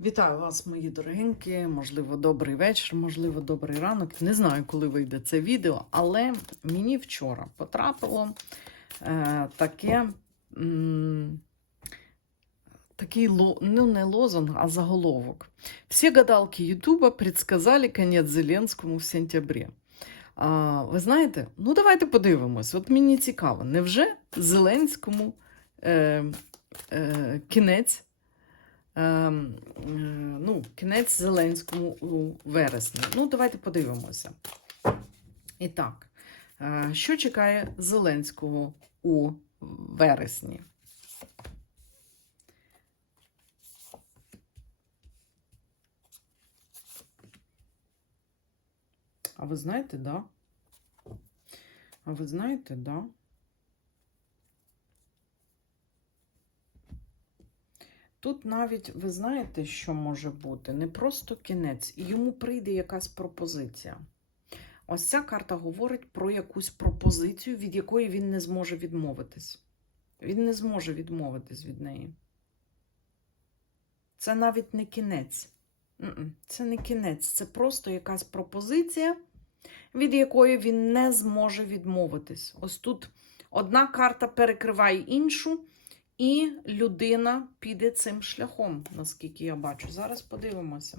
Вітаю вас, мої дорогенькі. Можливо, добрий вечір, можливо, добрий ранок. Не знаю, коли вийде це відео, але мені вчора потрапило е, таке. М, Такий ну, не лозунг, а заголовок. Всі гадалки Ютуба предсказали конець Зеленському в сентябрі. А, ви знаєте, ну давайте подивимось. От мені цікаво, невже Зеленському е, е, кінець ну, кінець Зеленському у вересні. Ну, давайте подивимося. І так, е, що чекає Зеленського у вересні? А ви знаєте, да? А ви знаєте, да? Тут навіть ви знаєте, що може бути? Не просто кінець, і йому прийде якась пропозиція. Ось ця карта говорить про якусь пропозицію, від якої він не зможе відмовитись. Він не зможе відмовитись від неї. Це навіть не кінець. Це не кінець, це просто якась пропозиція, від якої він не зможе відмовитись. Ось тут одна карта перекриває іншу. І людина піде цим шляхом, наскільки я бачу. Зараз подивимося.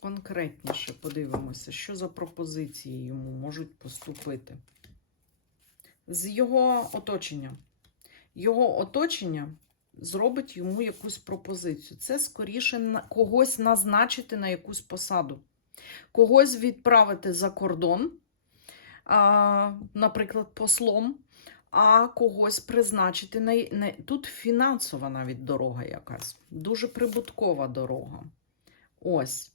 Конкретніше подивимося, що за пропозиції йому можуть поступити. З його оточення. Його оточення зробить йому якусь пропозицію. Це скоріше когось назначити на якусь посаду, когось відправити за кордон, наприклад, послом а когось призначити на, тут фінансова навіть дорога якась, дуже прибуткова дорога. Ось.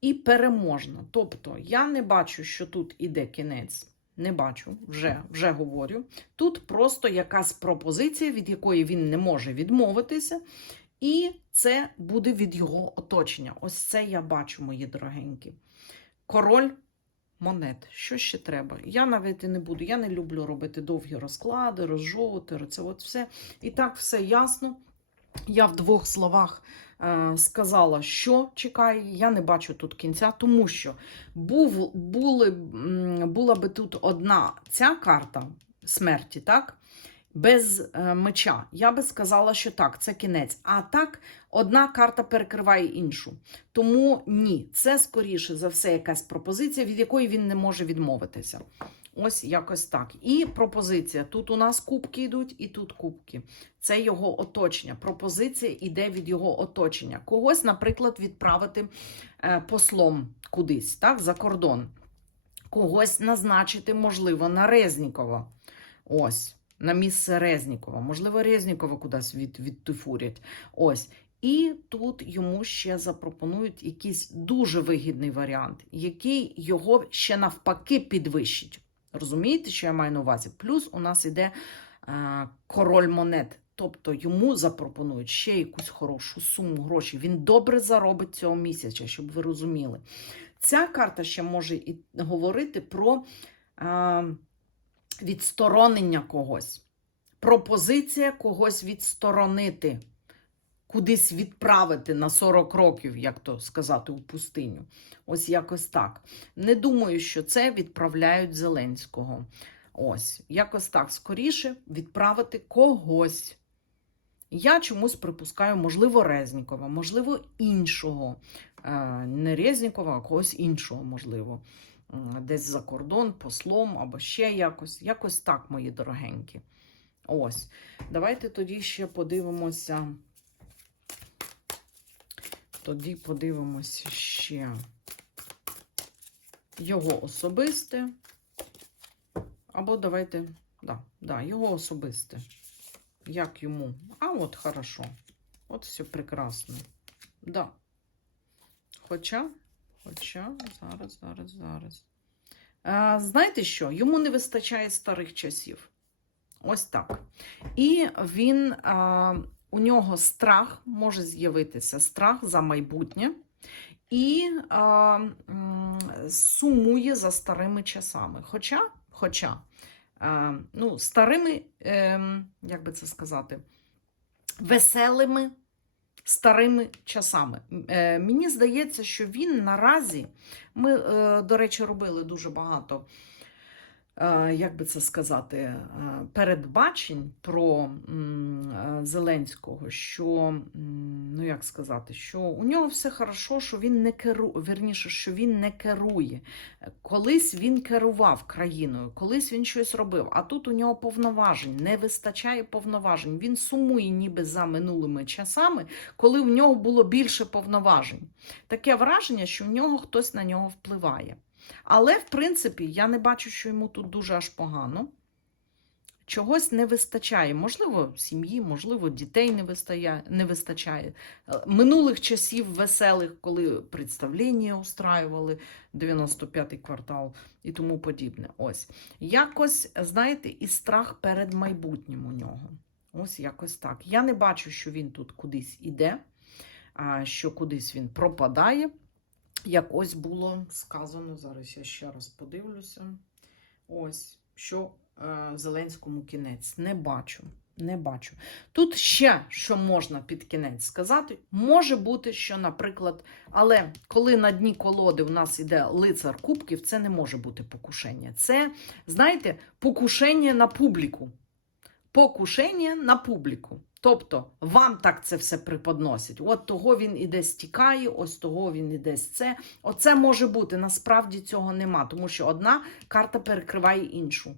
І переможна. Тобто, я не бачу, що тут іде кінець. Не бачу, вже, вже говорю. Тут просто якась пропозиція, від якої він не може відмовитися, і це буде від його оточення. Ось це я бачу, мої дорогенькі. Король монет. Що ще треба? Я навіть і не буду. Я не люблю робити довгі розклади, розжовувати, це от все. І так все ясно. Я в двох словах е, сказала, що чекає. Я не бачу тут кінця, тому що був, були, була би тут одна ця карта смерті, так? Без е, меча. Я би сказала, що так, це кінець. А так, одна карта перекриває іншу. Тому ні, це скоріше за все якась пропозиція, від якої він не може відмовитися. Ось якось так. І пропозиція. Тут у нас кубки йдуть, і тут кубки. Це його оточення. Пропозиція йде від його оточення. Когось, наприклад, відправити е, послом кудись, так, за кордон. Когось назначити, можливо, на Резнікова. Ось, на місце Резнікова. Можливо, Резнікова кудись від, відтифурять. Ось. І тут йому ще запропонують якийсь дуже вигідний варіант, який його ще навпаки підвищить. Розумієте, що я маю на увазі? Плюс у нас іде е, король монет. Тобто йому запропонують ще якусь хорошу суму грошей. Він добре заробить цього місяця, щоб ви розуміли. Ця карта ще може і говорити про е, відсторонення когось. Пропозиція когось відсторонити кудись відправити на 40 років, як то сказати, у пустиню. Ось якось так. Не думаю, що це відправляють Зеленського. Ось, якось так. Скоріше відправити когось. Я чомусь припускаю, можливо, Резнікова, можливо, іншого. Е, Не Резнікова, а когось іншого, можливо. Десь за кордон, послом або ще якось. Якось так, мої дорогенькі. Ось. Давайте тоді ще подивимося. Тоді подивимося ще його особисте. Або давайте, да, да, його особисте. Як йому? А от хорошо. От все прекрасно. Да. Хоча, хоча, зараз, зараз, зараз. А, знаєте що? Йому не вистачає старих часів. Ось так. І він. А, у нього страх може з'явитися страх за майбутнє і а, сумує за старими часами. Хоча, хоча а, ну, старими, ем, як би це сказати, веселими старими часами. Е, мені здається, що він наразі, ми, е, до речі, робили дуже багато. Е, Як би це сказати, е, передбачень про е, Зеленського, що ну як сказати, що у нього все хорошо, що він не керує, вірніше, що він не керує. Колись він керував країною, колись він щось робив, а тут у нього повноважень, не вистачає повноважень. Він сумує ніби за минулими часами, коли в нього було більше повноважень. Таке враження, що в нього хтось на нього впливає. Але, в принципі, я не бачу, що йому тут дуже аж погано. Чогось не вистачає. Можливо, сім'ї, можливо, дітей не вистачає. Не вистачає. Е, Минулих часів веселих, коли представлення устраювали, 95-й квартал і тому подібне. Ось. Якось, знаєте, і страх перед майбутнім у нього. Ось якось так. Я не бачу, що він тут кудись іде, що кудись він пропадає. Як ось було сказано, зараз я ще раз подивлюся. Ось, що е, Зеленському кінець. Не бачу. Не бачу. Тут ще що можна під кінець сказати, може бути, що, наприклад, але коли на дні колоди у нас іде лицар кубків, це не може бути покушення. Це, знаєте, покушення на публіку. Покушення на публіку. Тобто вам так це все преподносять. От того він іде стікає, ось того він іде з це. Оце може бути. Насправді цього нема, тому що одна карта перекриває іншу.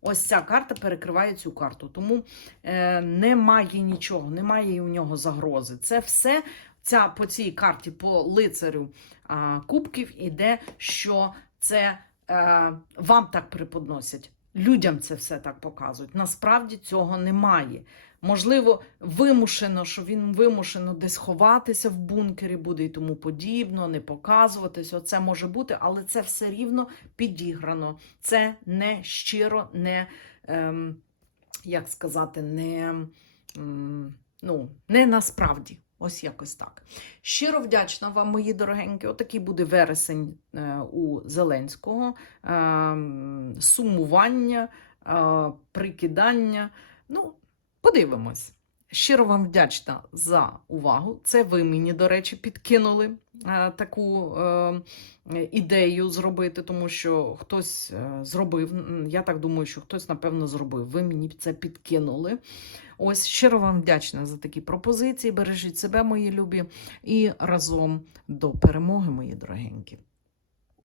Ось ця карта перекриває цю карту. Тому е, немає нічого, немає у нього загрози. Це все ця, по цій карті, по лицарю а, кубків, іде, що це е, вам так преподносять. Людям це все так показують. Насправді цього немає. Можливо, вимушено, що він вимушено десь ховатися в бункері буде і тому подібно, не показуватись. Оце може бути, але це все рівно підіграно. Це не щиро, не ем, як сказати, не, ем, ну, не насправді. Ось якось так. Щиро вдячна вам, мої дорогенькі. Отакий буде вересень е, у Зеленського. Е, сумування, е, прикидання. Ну, подивимось. Щиро вам вдячна за увагу. Це ви мені, до речі, підкинули е, таку е, ідею зробити, тому що хтось е, зробив. Я так думаю, що хтось, напевно, зробив. Ви мені це підкинули. Ось щиро вам вдячна за такі пропозиції. Бережіть себе, мої любі, і разом до перемоги, мої дорогенькі.